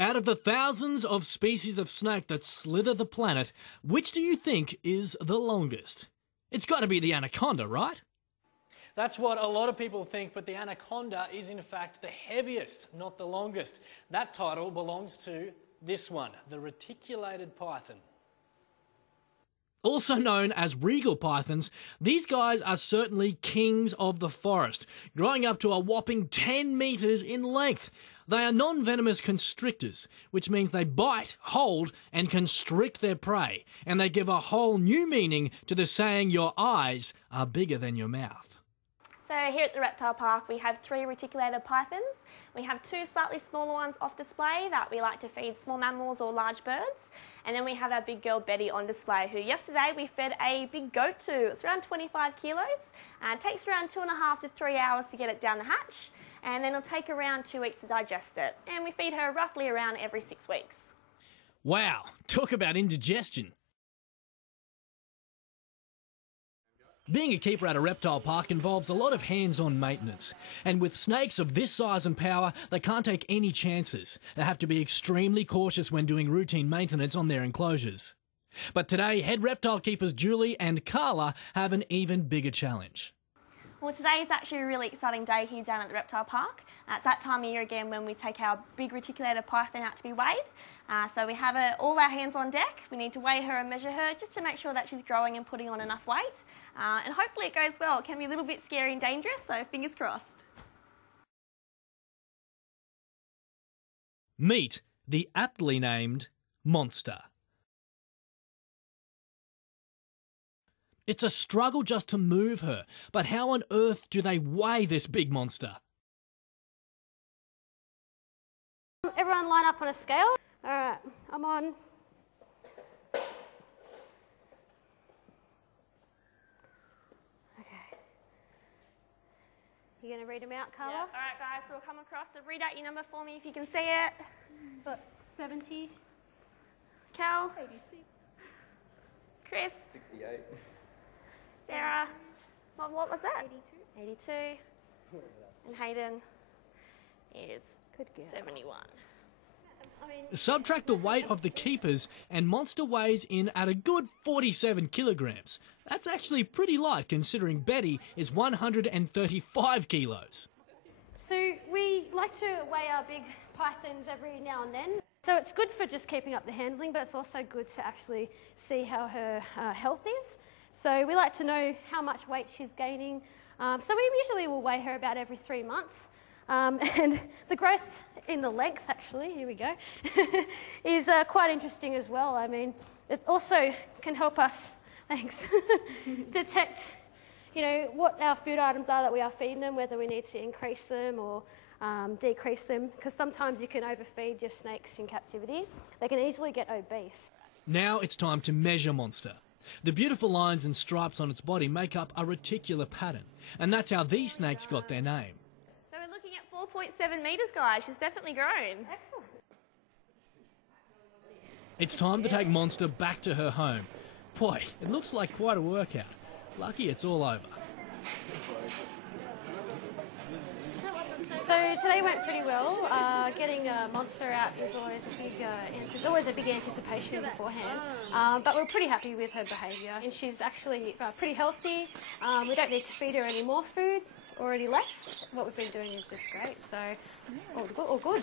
Out of the thousands of species of snake that slither the planet, which do you think is the longest? It's got to be the anaconda, right? That's what a lot of people think, but the anaconda is in fact the heaviest, not the longest. That title belongs to this one, the reticulated python. Also known as regal pythons, these guys are certainly kings of the forest, growing up to a whopping 10 metres in length. They are non-venomous constrictors, which means they bite, hold and constrict their prey, and they give a whole new meaning to the saying your eyes are bigger than your mouth. So here at the Reptile Park we have 3 reticulated pythons. We have 2 slightly smaller ones off display that we like to feed small mammals or large birds. And then we have our big girl Betty on display, who yesterday we fed a big goat to. It's around 25 kilos. It takes around 2.5 to 3 hours to get it down the hatch. And then it'll take around 2 weeks to digest it. And we feed her roughly around every 6 weeks. Wow, talk about indigestion. Being a keeper at a reptile park involves a lot of hands-on maintenance. And with snakes of this size and power, they can't take any chances. They have to be extremely cautious when doing routine maintenance on their enclosures. But today, head reptile keepers Julie and Carla have an even bigger challenge. Well, today is actually a really exciting day here down at the Reptile Park. It's that time of year again when we take our big reticulated python out to be weighed. So we have all our hands on deck. We need to weigh her and measure her just to make sure that she's growing and putting on enough weight. And hopefully it goes well. It can be a little bit scary and dangerous, so fingers crossed. Meet the aptly named Monster. It's a struggle just to move her, but how on earth do they weigh this big monster? Everyone line up on a scale. All right, I'm on. Okay. You gonna read them out, Carla? Yeah. All right, guys, so we'll come across. So read out your number for me if you can see it. Got 70. Cal. 86. Chris. 68. Sarah. What was that? 82. 82. And Hayden is Good girl. 71. Subtract the weight of the keepers and Monster weighs in at a good 47 kilograms. That's actually pretty light considering Betty is 135 kilos. So we like to weigh our big pythons every now and then. So it's good for just keeping up the handling, but it's also good to actually see how her health is. So we like to know how much weight she's gaining. So we usually will weigh her about every 3 months. And the growth in the length, actually, here we go, is quite interesting as well. I mean, it also can help us, thanks, detect, you know, what our food items are that we are feeding them, whether we need to increase them or decrease them, because sometimes you can overfeed your snakes in captivity. They can easily get obese. Now it's time to measure Monster. The beautiful lines and stripes on its body make up a reticular pattern, and that's how these snakes got their name. So we're looking at 4.7 metres, guys. She's definitely grown. Excellent. It's time to take Monster back to her home. Boy, it looks like quite a workout. Lucky it's all over. So today went pretty well. Getting a Monster out is always a big, there's always a big anticipation beforehand. But we're pretty happy with her behaviour, and she's actually pretty healthy. We don't need to feed her any more food or any less. What we've been doing is just great. So all good.